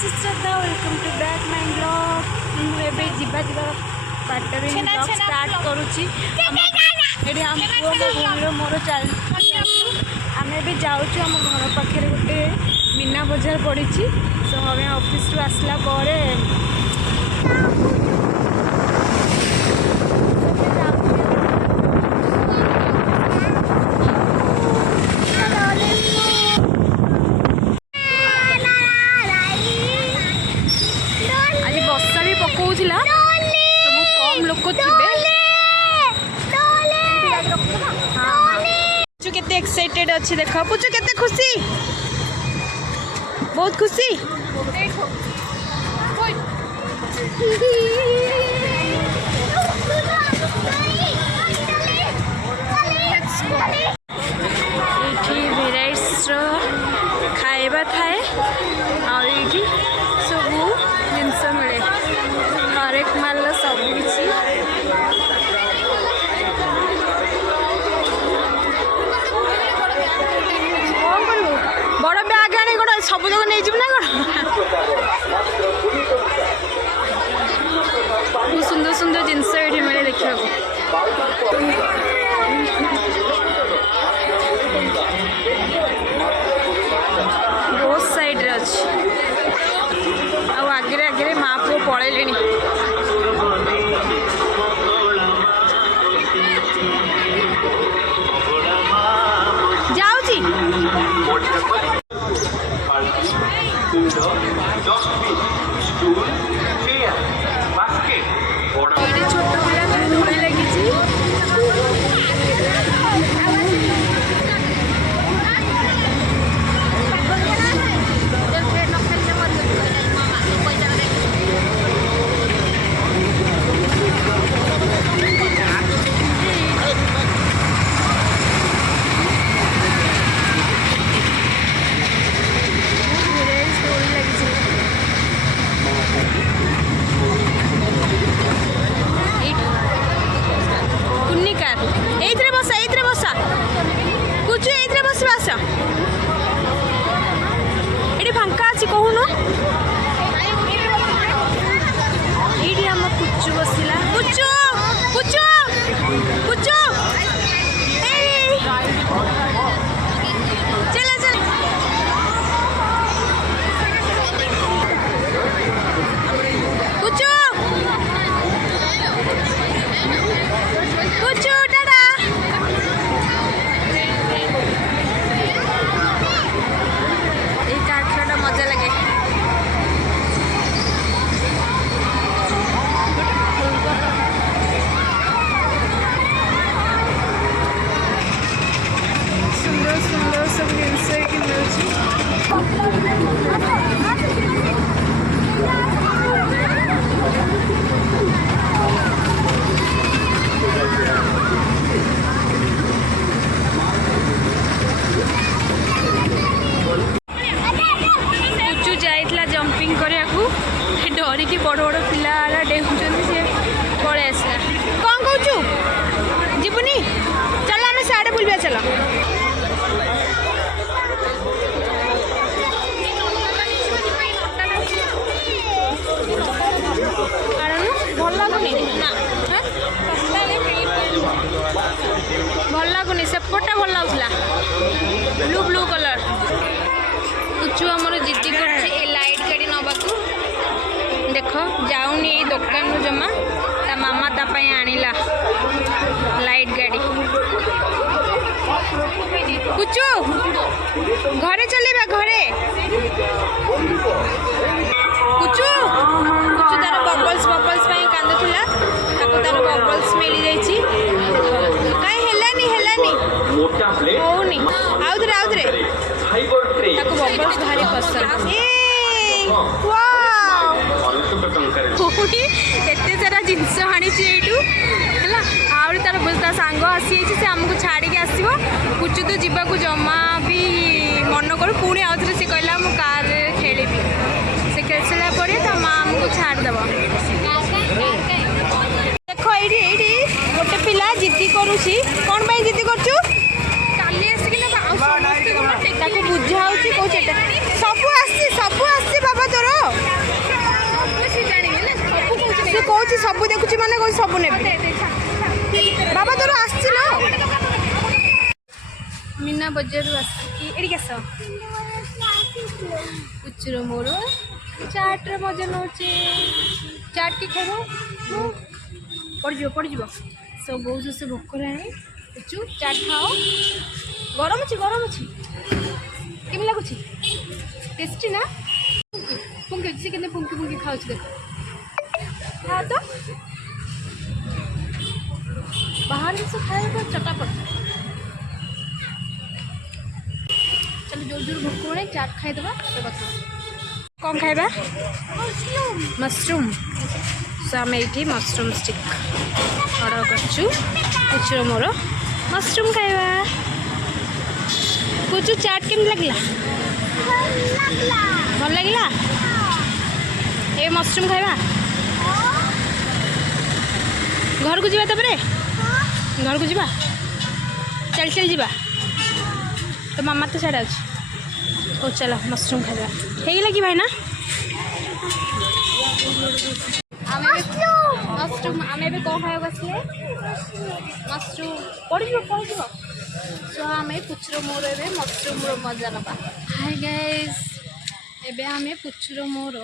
This is Shraddha welcome to back my blog मुझे जीवा जीवार बाटर ब्लॉग स्टार्ट करुच्ची ये आम पुओ मो भूमिर मोर चल आम ए जाऊँ आम घर पाखे गोटे मीना बजार पड़ी तो हमें ऑफिस रू आसला पकाउला सब कम लोक पुचु केते एक्साइटेड अच्छी देख पुचु केते खुशी बहुत खुशी भेराइट्स खाइबा थाए आठी सब जिनस मिले हरेक माल सब किसी कौन करू बड़ ब्याग आने गोटे सब जगह नहीं जीव ना बहुत सुंदर सुंदर जिनस ये मिले देखा बहुत साइड रे अच्छी आगे आगे माँ पुओ पलैले जाऊँगी छोट पिला धूली लगी ये फांका अच्छी कहून ये आम पुचु बसला पुचु पुचु पुचु चला चल पुचु पुचु टाटा मजा लगे सुंदर सुंदर सब जिनस जंपिंग करने डरिकी बड़ बड़ पिला डेकुन सी पलि आसला कौन कौचु जीवनी चल आम साढ़े बुलवा चल भल लगुनि भल लगुनि सेपटा भल लगुला ब्लू ब्लू कलर पुचु आमर जिद्दी कर लाइट गाड़ी नवाकू देख जाऊनी ये दुकान जमा ता मामा तापाई आनिला लाइट गाड़ी पुचु घरे चलेबा घरे पुचु पुचु तार बबल्स बबल्स पाई कांदुला ताको तार बबल्स मिली जाईची काई हेलानी हेलानी होउनी आउथरे ताको बबल्स भारी पसंद ए वाओ कोठी एते सारा जिनस आनी एठू है आउरी तार सांग आसी से आमको छाड़ी आसो पुचु तो जावाक जमा भी मन करू पुणी आउथरे से कहला मु कार खेली से खेल सारा पर तो माँ आमको छाड़देव देख ये गोटे पिला जिद्दी करुच्ची कौन पाई जिद्दी करूँ काली आसिक बुझा सब आसी बाबा तोर ମାନେ କହୁଛି ସବୁ ନେବି। ବାବା ତୋର ଆସିଛି ନା मीना बजार आसिकी एडिक आस पुचुर मोर चाट्रे मजा नौचे चाट के खाइब पड़ सब बहुत जोर से भोक लानी पुचु चाट खाओ गरम अच्छी केमी लगुच टेस्टी ना फुंकी से के फुंकी खाऊ देख खा तो बाहर जिस खाए चटापट चलो जोर जोर भोक होने चाट खाईदे कौन खाइबा मशरूम सो आम ये मशरूम स्टिक अर्डर करचु पुचुर मोर मशरूम खाइबा पुचु चाट केम लगला भल लगला ए मशरूम खाइबा घर को जीवा तबरे घर को जीवा चल जीवा तो मामा तो साढ़े अच्छे ओ चलो मशरूम खाइबा है लगी भाई ना मशरूम आम ए कौन खाया बसले मशरूम पड़ सो आम पुचुर मोर ए मशरूम मजा नवा हाय गाइस एबे आम पुचुर मोर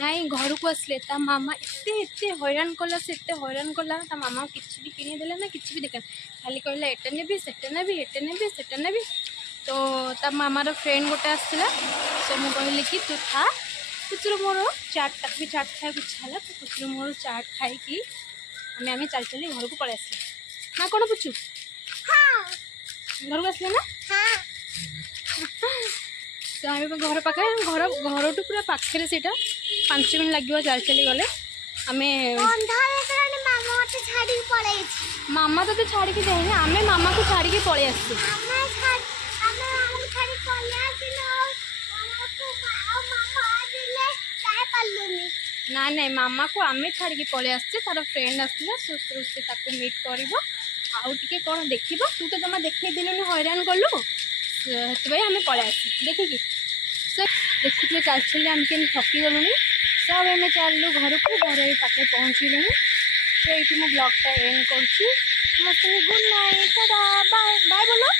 नाई घर को आसले ता मामा एते हैरान कला से एते हैरान कला ता मामा किसी भी किनी देला ना किसी भी देखा खाली कहला एटा नेबी सेटा नेबी तो ता मामार फ्रेंड गोटे आसला सो मु कहली कि तू खा पुचुर मोर चाट तक भी चाट खाया इच्छा है तो पुचुर मोर चाट खाई आम चल चली घर को पलि आसले ना कौन पुचु घर को आसले ना तो आम घर पाखे घर टू पूरा पाखे से 5 मिनट लगे चल चली गले आम मामा तो छाड़ी जाए आम मामा को छाड़ी पलि आस ना ना मामा को आम छाड़ी पलि आसचे तार फ्रेंड आसला से मीट कर कौन देख तू तो जमा देखनी हैरान कलु से आम पलि आस देखिकी देखुए चल चल आम के थकी गलुनी सब आम चलू घर को घर पाखे पहुँचलु तो ये ब्लॉगटा एंड कर गुड नाइट बाय बाय बोलो।